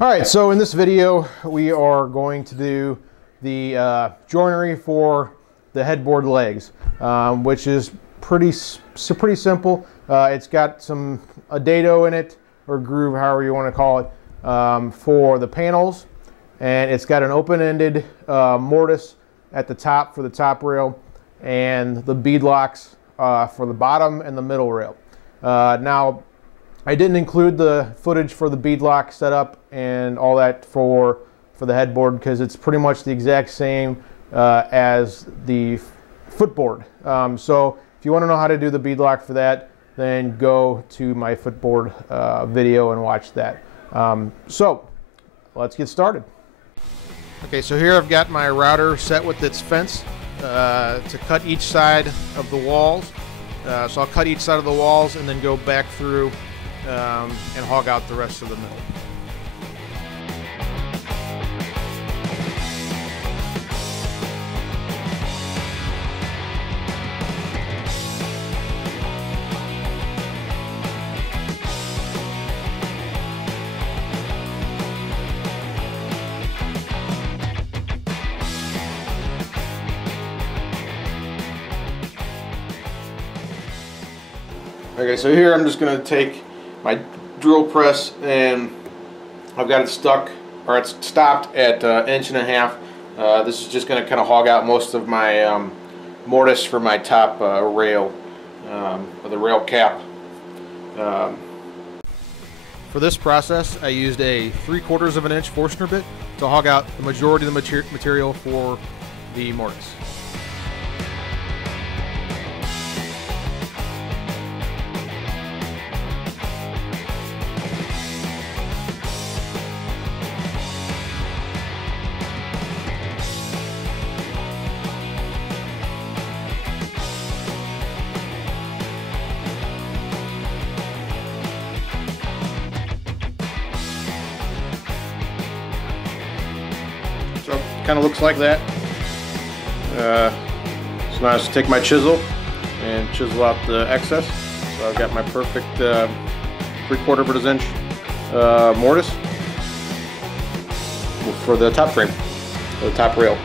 All right, so in this video we are going to do the joinery for the headboard legs, which is pretty simple. It's got a dado in it, or groove, however you want to call it, for the panels, and it's got an open-ended mortise at the top for the top rail, and the bead locks for the bottom and the middle rail. Now, I didn't include the footage for the beadlock setup and all that for the headboard because it's pretty much the exact same as the footboard. So if you want to know how to do the beadlock for that, then go to my footboard video and watch that. So let's get started. Okay, so here I've got my router set with its fence to cut each side of the walls. So I'll cut each side of the walls and then go back through and hog out the rest of the middle. Okay, so here I'm just going to take my drill press and I've got it stuck, or it's stopped at 1.5 inches. This is just going to kind of hog out most of my mortise for my top rail, or the rail cap. For this process I used a 3/4 inch Forstner bit to hog out the majority of the material for the mortise. So it kind of looks like that. So now I just take my chisel and chisel out the excess. So I've got my perfect 3/4 inch mortise for the top frame, for the top rail.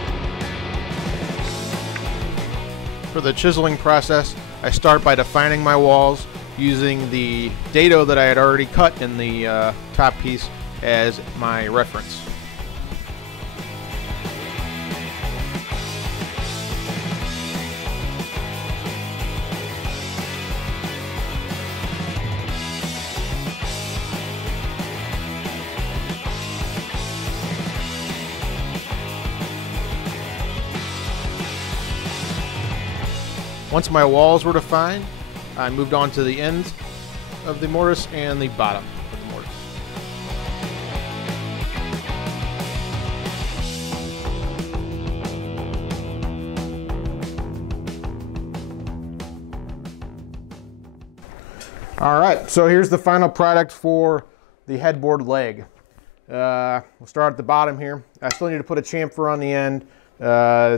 For the chiseling process, I start by defining my walls using the dado that I had already cut in the top piece as my reference. Once my walls were defined, I moved on to the ends of the mortise and the bottom of the mortise. All right, so here's the final product for the headboard leg. We'll start at the bottom here. I still need to put a chamfer on the end,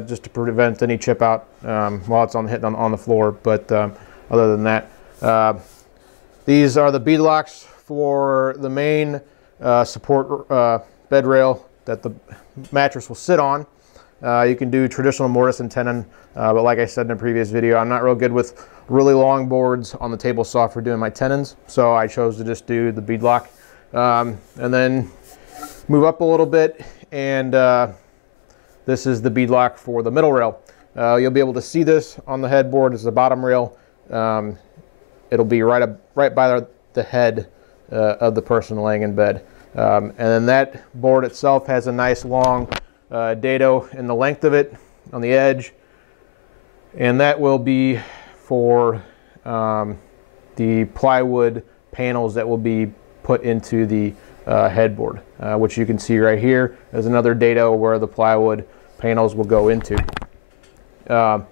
just to prevent any chip out while it's hitting on the floor. But other than that, these are the bead locks for the main support bed rail that the mattress will sit on. You can do traditional mortise and tenon, but like I said in a previous video, I'm not real good with really long boards on the table saw for doing my tenons, so I chose to just do the bead lock. And then move up a little bit, and this is the bead lock for the middle rail. You'll be able to see this on the headboard as the bottom rail. It'll be right by the head of the person laying in bed. And then that board itself has a nice long dado in the length of it on the edge. And that will be for the plywood panels that will be put into the headboard, which you can see right here. There's another dado where the plywood panels will go into. And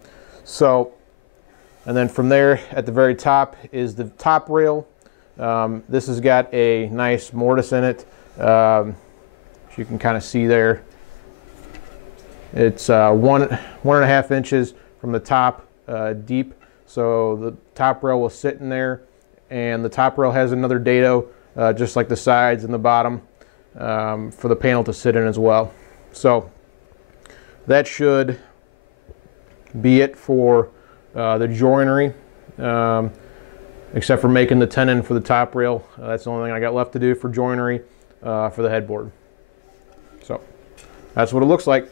then from there at the very top is the top rail. This has got a nice mortise in it, as you can kind of see there. It's 1.5 inches from the top deep, so the top rail will sit in there, and the top rail has another dado just like the sides and the bottom. for the panel to sit in as well. So that should be it for the joinery, except for making the tenon for the top rail. That's the only thing I got left to do for joinery for the headboard. So that's what it looks like.